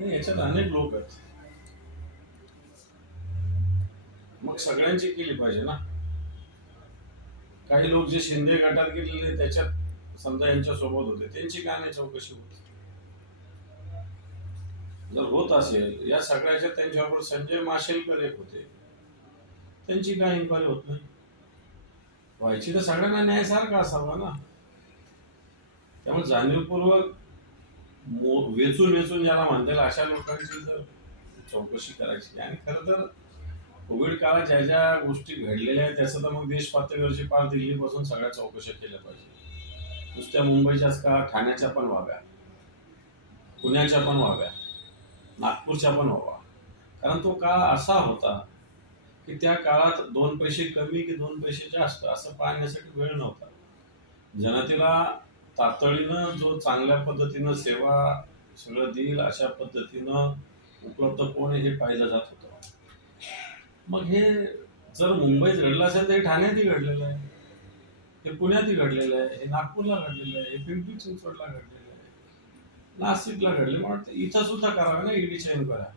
नाही, याच्यात अनेक लोक आहेत. मग सगळ्यांची केली पाहिजे ना. काही लोक जे शिंदे गटात गेलेले त्याच्यात समजा यांच्या सोबत होते त्यांची का नाही चौकशी होत. जर होत असेल या सगळ्याच्या त्यांच्याबरोबर संजय माशेलकर एक होते. त्यांची काय इन्क्वायरी होत नाही. व्हायची तर सगळ्यांना न्यायसारखा असावा ना. त्यामुळे जाणीवपूर्वक वेचून वेचून ज्याला म्हणतील अशा लोकांची जर चौकशी करायची. आणि खरं तर कोविड काळात ज्या ज्या गोष्टी घडलेल्या आहेत त्याचं तर मग देश पातळीवरची पार दिल्लीपासून सगळ्या चौकशा केल्या पाहिजे नुसत्या मुंबईच्याच का ठाण्याच्या पण व्हाव्या. पुण्याच्या पण व्हाव्या. नागपूरच्या पण व्हावा. कारण तो काळ असा होता की त्या काळात दोन पैसे कमी की दोन पैसे जास्त असं पाहण्यासाठी वेळ नव्हता. जनतेला तातडीनं जो चांगल्या पद्धतीनं सेवा सगळं देईल अशा पद्धतीनं उपलब्ध कोण हे पाहिलं जात होतं. मग हे जर मुंबईत घडलं असेल तर हे ठाण्यातही घडलेलं आहे. हे पुण्यातही घडलेलं आहे. हे नागपूरला घडलेलं आहे. हे पिंपरी चिंचवडला घडलेलं आहे. नाशिकला घडले. मला वाटतं इथं सुद्धा करावं ना ईडीच्या इन्क्वायऱ्या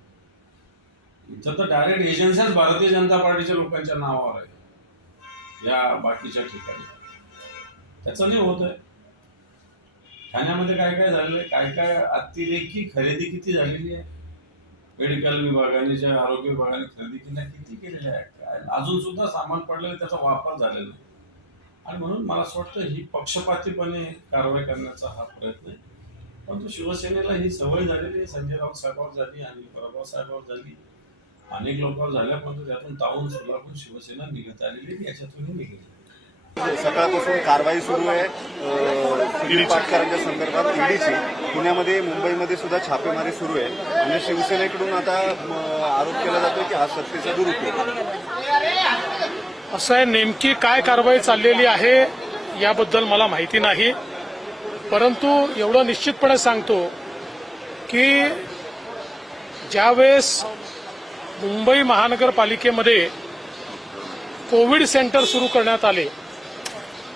इथं तर डायरेक्ट एजन्सीच भारतीय जनता पार्टीच्या लोकांच्या नावावर आहे. या बाकीच्या ठिकाणी. त्याचं नाही होत आहे. ठाण्यामध्ये काय काय झालेलं आहे? काय काय अतिरेकी खरेदी किती झालेली आहे? मेडिकल विभागाने ज्या आरोग्य विभागाने खरेदी केल्या किती केलेल्या आहेत? काय? अजून सुद्धा सामान पडलेलं त्याचा वापर झालेला आहे. आणि म्हणून मला असं वाटतं ही पक्षपातीपणे कारवाई करण्याचा हा प्रयत्न आहे. परंतु शिवसेनेला ही सवय झालेली आहे. संजय राऊत साहेबावर झाली आणि पराभव साहेबांवर झाली. अनेक लोकांवर झाल्या परंतु त्यातून तावून सोलापूर शिवसेना निघत आलेली आहे, याच्यातूनही निघेल. सकाळपासून कारवाई सुरू आहे. अ, सुनील पाटकरांच्या संदर्भात ईडीची पुण्यामध्ये मुंबईमध्ये सुद्धा छापेमारी सुरू आहे. आणि शिवसेनेकडून आता आरोप केला जातो की हा सत्तेचा दुरुपयोग असं आहे नेमकी काय कारवाई चाललेली आहे याबद्दल मला माहिती नाही. परंतु एवढं निश्चितपणे सांगतो की ज्यावेळेस मुंबई महानगरपालिकेमध्ये कोविड सेंटर सुरू करण्यात आले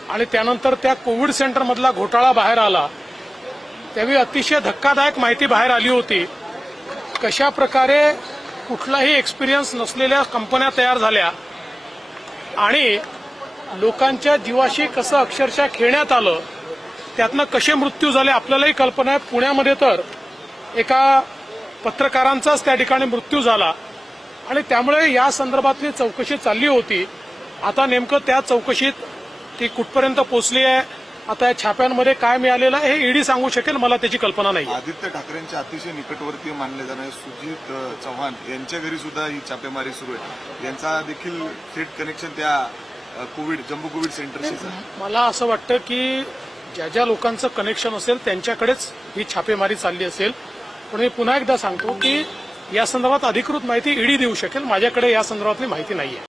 आणि त्यानंतर त्या कोविड सेंटरमधला घोटाळा बाहेर आला. त्यावेळी अतिशय धक्कादायक माहिती बाहेर आली होती. कशा प्रकारे कुठलाही एक्सपिरियन्स नसलेल्या कंपन्या तयार झाल्या आणि लोकांच्या जीवाशी कसं अक्षरशः खेळण्यात आलं त्यातनं कसे मृत्यू झाले आपल्यालाही कल्पना आहे. पुण्यामध्ये तर एका पत्रकारांचाच त्या ठिकाणी मृत्यू झाला. आणि त्यामुळे या संदर्भातली चौकशी चालली होती. आता नेमकं त्या चौकशीत ती कुठपर्यंत पोहोचली आहे आता या छाप्यांमध्ये काय मिळालेलं आहे हे ईडी सांगू शकेल मला त्याची कल्पना नाही आदित्य ठाकरेंच्या अतिशय निकटवर्तीय मानले जाणारे सुजित चव्हाण यांच्या घरी सुद्धा ही छापेमारी सुरू आहे. यांचा देखील थेट कनेक्शन त्या कोविड जम्बो कोविड सेंटरशी. मला असं वाटतं की ज्या ज्या लोकांचं कनेक्शन असेल त्यांच्याकडेच ही छापेमारी चालली असेल. पण मी पुन्हा एकदा सांगतो की या संदर्भात अधिकृत माहिती ईडी देऊ शकेल माझ्याकडे या संदर्भातली माहिती नाही आहे